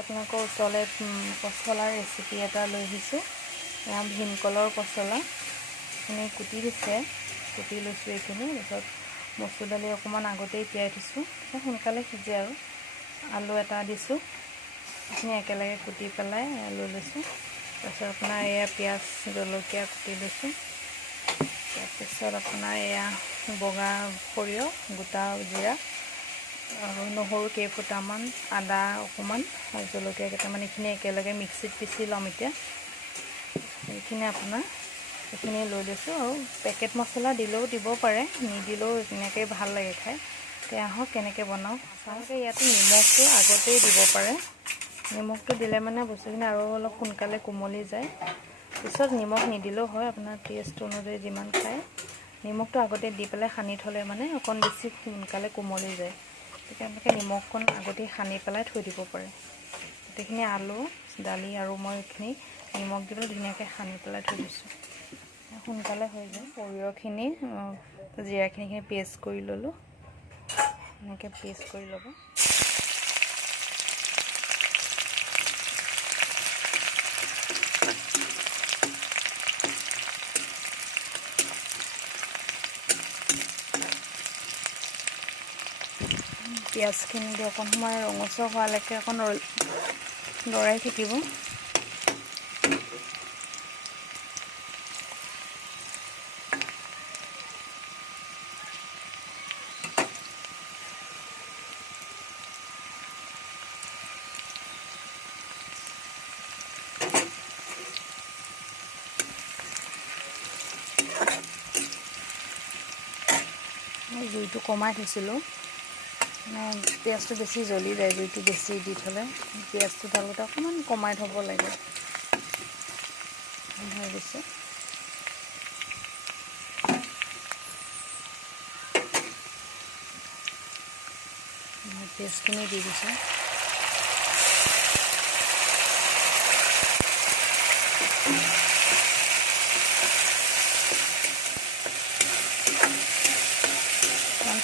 আপোনালোকৰ ওচৰলৈ পচলাৰ ৰেচিপি এটা লৈ আহিছোঁ। এয়া ভীমকলৰ পচলা এইখিনি কুটি লৈছোঁ। এইখিনি তাৰপিছত মচুৰ দালি অকণমান আগতেই তিয়াই থৈছোঁ, সোনকালে সিজে আৰু। আলু এটা দিছোঁ, এইখিনি একেলগে কুটি পেলাই লৈ লৈছোঁ। তাৰপিছত আপোনাৰ এয়া পিঁয়াজ জলকীয়া কুটি লৈছোঁ। তাৰপিছত আপোনাৰ এয়া বগা সৰিয়হ, গোটা জিৰা আৰু নহৰু কেইফুটামান, আদা অকণমান আৰু জলকীয়া কেইটামান, এইখিনি একেলগে মিক্সিত পিচি ল'ম। এতিয়া এইখিনি আপোনাৰ এইখিনি লৈ লৈছোঁ। আৰু পেকেট মছলা দিলেও দিব পাৰে, নিদিলেও তেনেকৈ ভাল লাগে খাই। এতিয়া আহক কেনেকৈ বনাওঁ। আচলতে ইয়াতে নিমখটো আগতেই দিব পাৰে। নিমখটো দিলে মানে বস্তুখিনি আৰু অলপ সোনকালে কোমলি যায়। পিছত নিমখ নিদিলেও হয়, আপোনাৰ টেষ্ট অনুযায়ী যিমান খায়। নিমখটো আগতে দি পেলাই সানি থ'লে মানে অকণ বেছি সোনকালে কোমলি যায়। গতিকে আপোনালোকে নিমখকণ আগতেই সানি পেলাই থৈ দিব পাৰে। গোটেইখিনি আলু, দালি আৰু মই এইখিনি নিমখ দি পেলাই ধুনীয়াকৈ সানি পেলাই থৈ দিছোঁ, সোনকালে হৈ যায়। সৰিয়হখিনি, জিৰাখিনি পেষ্ট কৰি ল'লোঁ। এনেকৈ পেষ্ট কৰি ল'ব। পিঁয়াজখিনি দি অকণ সময় ৰঙচুৱা হোৱালৈকে অকণ লৰাই থাকিব। জুইটো কমাই থৈছিলোঁ, মানে পিঁয়াজটো বেছি জ্বলি যায়। জুইটো বেছি দি থ'লে পিঁয়াজটো ঢালোতে অকণমান কমাই থ'ব লাগে। হৈ গৈছে। পেষ্টখিনি দি দিছোঁ।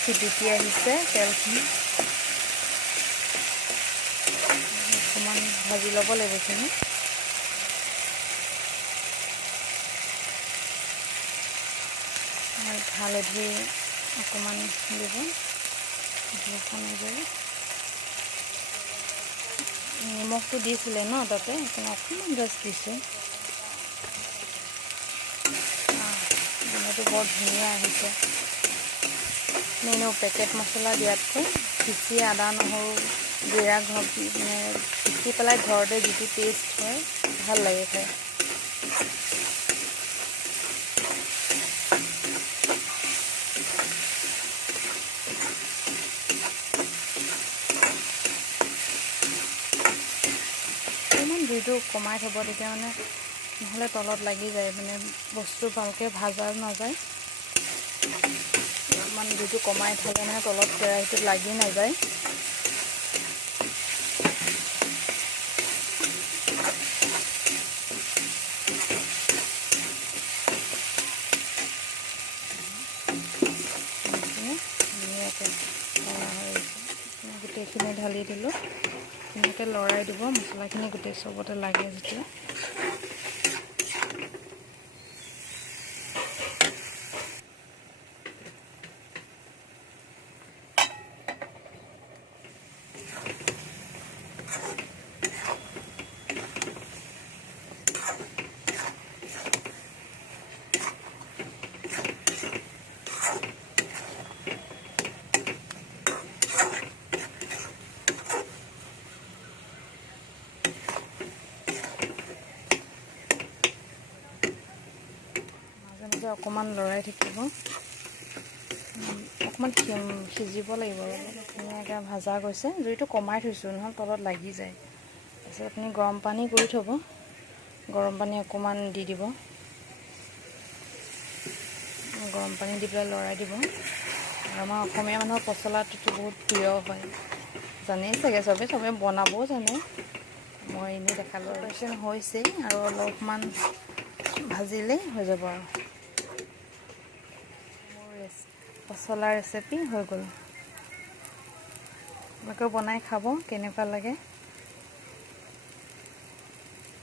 চিটিকি আহিছে তেলখিনি, অকণমান ভাজি ল'ব লাগিব এইখিনি। হালধি অকণমান দিব, নিমখটো দিছিলে ন তাতে, সেইকাৰণে অকণমান জাষ্ট দিছোঁ। গোন্ধটো বৰ ধুনীয়া আহিছে। এনেও পেকেট মছলা দিয়াতকৈ পিচি আদা নহৰু জিৰা মানে পিচি পেলাই ঘৰতে যিটো টেষ্ট হয়, ভাল লাগে খাই। অকণমান জুইটো কমাই থ'ব, তেতিয়া মানে নহ'লে তলত লাগি যায়, মানে বস্তু ভালকৈ ভাজা নাযায়। অকণমান জুইটো কমাই থ'লে মানে তলত কেৰাহীটোত লাগি নাযায়। ধুনীয়াকৈ গোটেইখিনি ঢালি দিলোঁ। ধুনীয়াকৈ লৰাই দিব, মছলাখিনি গোটেই চবতে লাগে যেতিয়া। অকণমান লৰাই থাকিব, অকণমান সিজিব লাগিব। ধুনীয়াকৈ ভাজা গৈছে। জুইটো কমাই থৈছোঁ, নহ'লে তলত লাগি যায়। তাৰপিছত আপুনি গৰম পানী কৰি থ'ব, গৰম পানী অকণমান দি দিব। গৰম পানী দি পেলাই লৰাই দিব। আৰু আমাৰ অসমীয়া মানুহৰ পচলাটোতো বহুত প্ৰিয় হয়, জানেই চাগে চবে বনাবও জানে। মই এনেই দেখালোঁ। পাৰ্চেণ্ট হৈছেই, আৰু অলপমান ভাজিলেই হৈ যাব আৰু। পচলা ৰেচিপি হৈ গ'ল। আপোনালোকেও বনাই খাব, কেনেকুৱা লাগে।